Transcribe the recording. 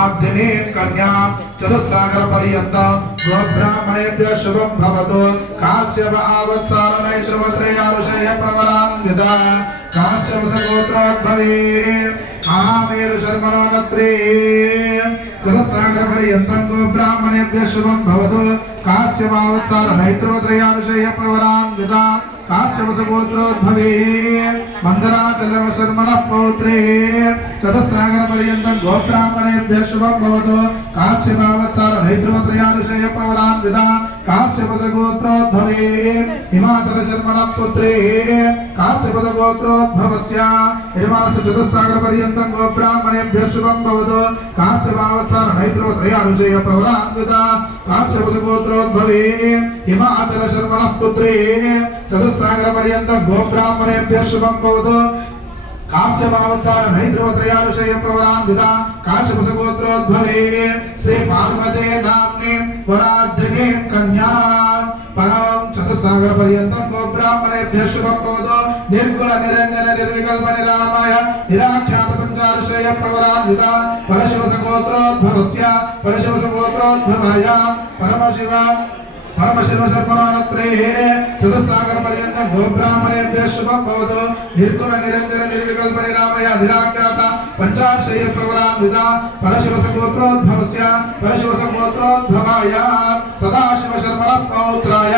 वराधिनी कन्या चतुस्सागर पर्यंत गोब्राह्मणेभ्यः शुभं भवतु काश्यप आवत्सार नैत्रवत्रयारुषय प्रवरान्विता काश्यप सगोत्रोद्भवे महामेरु शर्मणोनत्रे चतुस्सागर पर्यन्तं गोब्राह्मणेभ्यः शुभं भवतु काश्यप आवत्सार नैत्रवत्रयारुषय प्रवरान्विता काश्यपसगोत्रोद्भवे मन्दराचलम शर्मणः पौत्रे चतुस्सागर पर्यन्तं गोब्राह्मणेभ्यः शुभं भवतु काश्यपावत्सार नैत्रवत्रयानुषय प्रवरान्विता काश्यपसगोत्रोद्भवे हिमाचल शर्मणः पुत्रे काश्यपसगोत्रोद्भवस्य हिमाचल चतुस्सागर पर्यन्तं गोब्राह्मणेभ्यः शुभं भवतु काश्यपावत्सार नैत्रवत्रयानुषय प्रवरान्विता काश्यपसगोत्रोद्भवे हिमाचल शर्मणः पुत्रे चतुस्सागर पर्यंत गोब्राह्मणेभ्यः शुभं भवतु काश्यपावत्सार नैत्रवत्रयानुषय प्रवरान्विता काश्यपसगोत्रोद्भवे श्री पार्वती नाम्नी वराधिनी कन्या परं चतुस्सागर पर्यंतं गोब्राह्मणेभ्यः शुभं भवतु निर्गुण निरंजन निर्विकल्प निरामय निराख्यात पंचारुषय प्रवरान्विता परशिवसगोत्रोद्भवस्य परशिवसगोत्रोद्भवाय परमशिव परमशिव शर्मणोनत्रे चतुस्सागर पर्यंत गोब्राह्मणेभ्यः शुभं भवतु निर्गुण निरंजन निर्विकल्प निरामय निराख्यात पंचार्षय प्रवरान्विता परशिवसगोत्रोद्भवस्य परशिवसगोत्रोद्भवाय सदाशिव शर्मणः पौत्राय